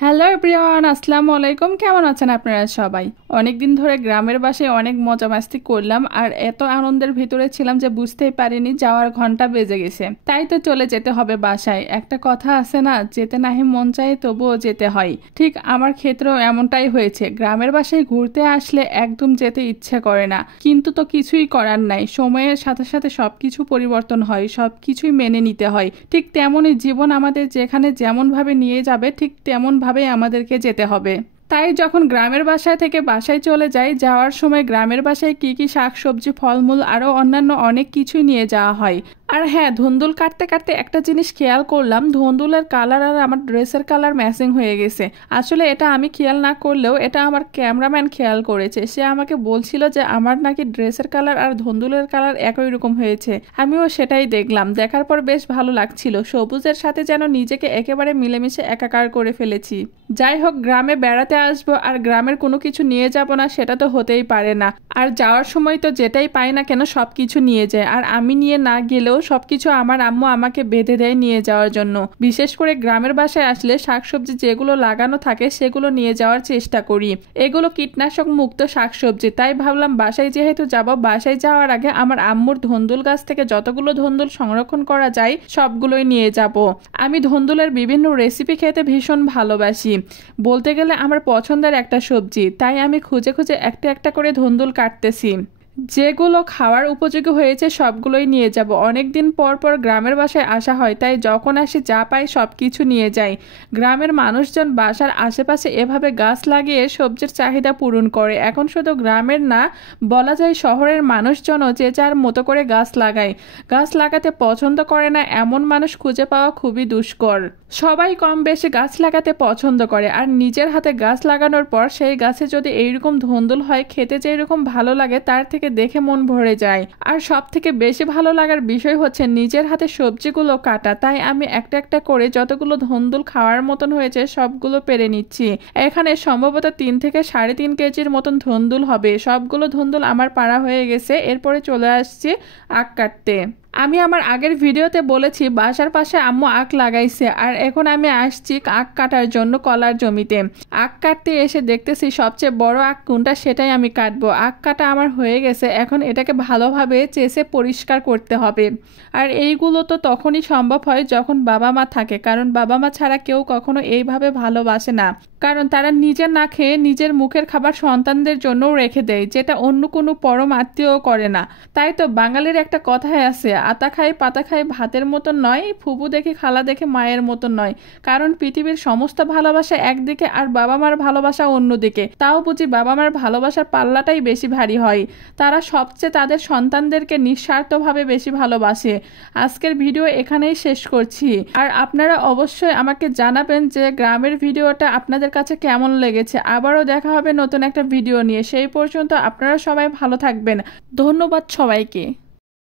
Hello everyone, আসসালামু আলাইকুম। কেমন আছেন আপনারা সবাই? অনেকদিন ধরে গ্রামের বাসায় অনেক মজা মাস্তি করলাম আর এত আনন্দের ভিতরে ছিলাম যে বুঝতেই পারিনি যাওয়ার ঘন্টা বেজে গেছে। তাই তো চলে যেতে হবে বাসায়। একটা কথা আছে না, যেতে নাহি মন চায় তবুও যেতে হয়। ঠিক আমার ক্ষেত্রেও এমনটাই হয়েছে। গ্রামের বাসায় ঘুরতে আসলে একদম যেতে ইচ্ছে করে না, কিন্তু তো কিছুই করার নাই। সময়ের সাথে সাথে সবকিছু পরিবর্তন হয়, সবকিছুই মেনে নিতে হয়। ঠিক তেমনই জীবন আমাদের যেখানে যেমন ভাবে নিয়ে যাবে ঠিক তেমন ভাবে আমাদেরকে যেতে হবে। তাই যখন গ্রামের বাসায় থেকে বাসায় চলে যাই, যাওয়ার সময় গ্রামের বাসায় কি কি শাকসবজি, ফলমূল আরও অন্যান্য অনেক কিছুই নিয়ে যাওয়া হয়। আর হ্যাঁ, ধুন্দুল কাটতে কাটতে একটা জিনিস খেয়াল করলাম, ধুন্দুলের কালার আর আমার ড্রেসের কালার ম্যাচিং হয়ে গেছে। আসলে এটা আমি খেয়াল না করলেও এটা আমার ক্যামেরাম্যান খেয়াল করেছে। সে আমাকে বলছিল যে আমার নাকি ড্রেসের কালার আর ধুন্দুলের কালার একই রকম হয়েছে। আমিও সেটাই দেখলাম, দেখার পর বেশ ভালো লাগছিল। সবুজের সাথে যেন নিজেকে একেবারে মিলেমিশে একাকার করে ফেলেছি। যাই হোক, গ্রামে বেড়াতে আসবো আর গ্রামের কোনো কিছু নিয়ে যাব না সেটা তো হতেই পারে না। আর যাওয়ার সময় তো যেটাই পাই না কেন সব কিছু নিয়ে যায়। আর আমি নিয়ে না গেলেও সবকিছু আমার আম্মু আমাকে বেঁধে দেয় নিয়ে যাওয়ার জন্য। বিশেষ করে গ্রামের বাসায় আসলে শাকসবজি যেগুলো লাগানো থাকে সেগুলো নিয়ে যাওয়ার চেষ্টা করি। এগুলো কীটনাশক মুক্ত শাকসবজি। তাই ভাবলাম বাসায় যেহেতু যাব, বাসায় যাওয়ার আগে আমার আম্মুর ধুন্দুল গাছ থেকে যতগুলো ধুন্দুল সংরক্ষণ করা যায় সবগুলোই নিয়ে যাব। আমি ধুন্দুলের বিভিন্ন রেসিপি খেতে ভীষণ ভালোবাসি। বলতে গেলে আমার পছন্দের একটা সবজি। তাই আমি খুঁজে খুঁজে একটা একটা করে ধুন্দুল কাটতেছি। যেগুলো খাওয়ার উপযোগী হয়েছে সবগুলোই নিয়ে যাব। অনেক দিন পর পর গ্রামের বাসায় আসা হয়, তাই যখন আসি যা পাই সব কিছু নিয়ে যাই। গ্রামের মানুষজন বাসার আশেপাশে এভাবে গাছ লাগিয়ে সবজির চাহিদা পূরণ করে। এখন শুধু গ্রামের না, বলা যায় শহরের মানুষজনও যে যার মতো করে গাছ লাগায়। গাছ লাগাতে পছন্দ করে না এমন মানুষ খুঁজে পাওয়া খুবই দুষ্কর। সবাই কম বেশি গাছ লাগাতে পছন্দ করে, আর নিজের হাতে গাছ লাগানোর পর সেই গাছে যদি এইরকম ধুন্দুল হয়, খেতে যেরকম ভালো লাগে তার থেকে দেখে মন ভরে যায়। আর সব থেকে বেশি ভালো লাগার বিষয় হচ্ছে নিজের হাতে সবজিগুলো কাটা। তাই আমি একটা একটা করে যতগুলো ধুন্দুল খাওয়ার মতন হয়েছে সবগুলো পেরে নিচ্ছি। এখানে সম্ভবত 3 থেকে 3.5 কেজির মতন ধুন্দুল হবে। সবগুলো ধুন্দুল আমার পাড়া হয়ে গেছে। এরপরে চলে আসছি আখ কাটতে। আমি আমার আগের ভিডিওতে বলেছি বাসার পাশে আম্মু আখ লাগাইছে, আর এখন আমি আসছি আখ কাটার জন্য কলার জমিতে। আখ কাটতে এসে দেখতেছি সবচেয়ে বড় আখ কোনটা সেটাই আমি কাটবো। আখ কাটা আমার হয়ে গেছে, এখন এটাকে ভালোভাবে চেষে পরিষ্কার করতে হবে। আর এইগুলো তো তখনই সম্ভব হয় যখন বাবা মা থাকে, কারণ বাবা মা ছাড়া কেউ কখনো এইভাবে ভালোবাসে না। কারণ তারা নিজে না খেয়ে নিজের মুখের খাবার সন্তানদের জন্যও রেখে দেয়, যেটা অন্য কোনো পরম আত্মীয় করে না। তাই তো বাঙালির একটা কথাই আছে, আতা খাই পাতা খাই ভাতের মতন নয়, ফুপু দেখে খালা দেখে মায়ের মতন নয়। কারণ পৃথিবীর সমস্ত ভালোবাসা একদিকে আর বাবা মার ভালোবাসা অন্যদিকে। তাও বুঝি বাবা মার ভালোবাসার পাল্লাটাই বেশি ভারী হয়। তারা সবচেয়ে তাদের সন্তানদেরকে নিঃস্বার্থভাবে বেশি ভালোবাসে। আজকের ভিডিও এখানেই শেষ করছি। আর আপনারা অবশ্যই আমাকে জানাবেন যে গ্রামের ভিডিওটা আপনাদের কাছে কেমন লেগেছে। আবারও দেখা হবে নতুন একটা ভিডিও নিয়ে। সেই পর্যন্ত আপনারা সবাই ভালো থাকবেন। ধন্যবাদ সবাইকে।